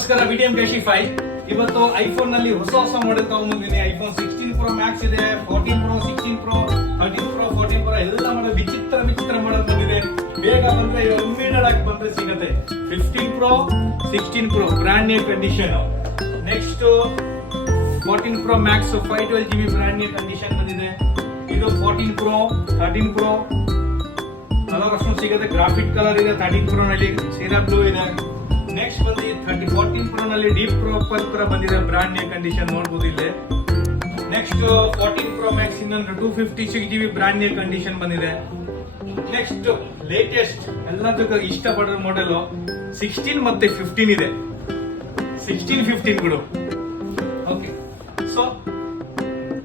ನಮಸ್ಕಾರ, BTM Cashify. ಇವತ್ತು iPhone ನಲ್ಲಿ ಹೊಸ ಮಾಡೆಲ್ ತಗೊಂಡ್ಬಂದಿನಿ. ಐಫೋನ್ 16 Pro Max ಇದೆ, 14 Pro, 16 Pro, 13 Pro, 14 Pro ಎಲ್ಲ ಮಾಡಲ್ ವಿಚಿತ್ರ ಮಾಡಲ್ ಬಂದಿದೆ. ಬೇಗ ಬಂದ್ರೆ ಇಮಿಡಿಯೇಟ್ ಆಗಿ ಬಂದ್ರೆ ಸಿಗುತ್ತೆ. 15 Pro, 16 Pro brand new condition. Next 14 Pro Max 512GB brand new condition ಬಂದಿದೆ. ಇದು 14 Pro, 13 Pro ಕಲರ್ ಆಪ್ಷನ್ ಸಿಗುತ್ತೆ. ಗ್ರಾಫಿಕ್ ಕಲರ್ ಇದೆ 13 Pro ನಲ್ಲಿ, ಸೀರಾ ಬ್ಲೂ ಇದೆ. ನೆಕ್ಸ್ಟ್ ಬಂದು 14 Pro ನಲ್ಲಿ ಡೀಪ್ ಪರ್ಪಲ್ ತರ ಬಂದಿದೆ, ಬ್ರಾಂಡ್ ನ್ಯೂ ಕಂಡೀಷನ್ ನೋಡಬಹುದು ಇಲ್ಲಿ. ನೆಕ್ಸ್ಟ್ 14 Pro Max ಇನ್ನೊಂದು 256GB ಬ್ರಾಂಡ್ ನ್ಯೂ ಕಂಡೀಷನ್ ಬಂದಿದೆ. ನೆಕ್ಸ್ಟ್ ಲೇಟೆಸ್ಟ್ ಎಲ್ಲದಕ್ಕೂ ಇಷ್ಟಪಡೋ ಮಾಡೆಲ್ 16 ಮತ್ತೆ 15 ಇದೆ. 16, 15 ಗಳು. ಓಕೆ, ಸೊ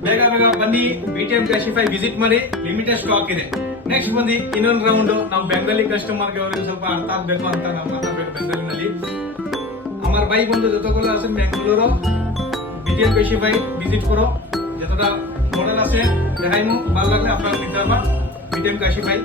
ಬೇಗ ಬನ್ನಿ, ಬಿಟಿಎಂ ಕ್ಯಾಶಿಫೈ ವಿಸಿಟ್ ಮಾಡಿ, ಲಿಮಿಟೆಡ್ ಸ್ಟಾಕ್ ಇದೆ. ನೆಕ್ಸ್ಟ್ ಬಂದು ಇನ್ನೊಂದು ರೌಂಡ್ ನಾವು ಬೆಂಗಾಲಿ ಕಸ್ಟಮರ್ಗೆ ಅವರಿಗೆ ಸ್ವಲ್ಪ ಅರ್ಥ ಆಗ್ಬೇಕು ಅಂತ ನಾವು ಮಾತಾಡ್ಬೇಕು ಬೆಂಗಾಲಿನಲ್ಲಿ. আমার ভাই বন্ধু যতগুলো আছেন বেঙ্গালুরু, বিটিএম ক্যাশিফাই ভিজিট করো, যতটা মডেল আছে দেখাইমু, ভালো লাগলে আপনারা নিতে পারবেন। বিটিএম ক্যাশিফাই।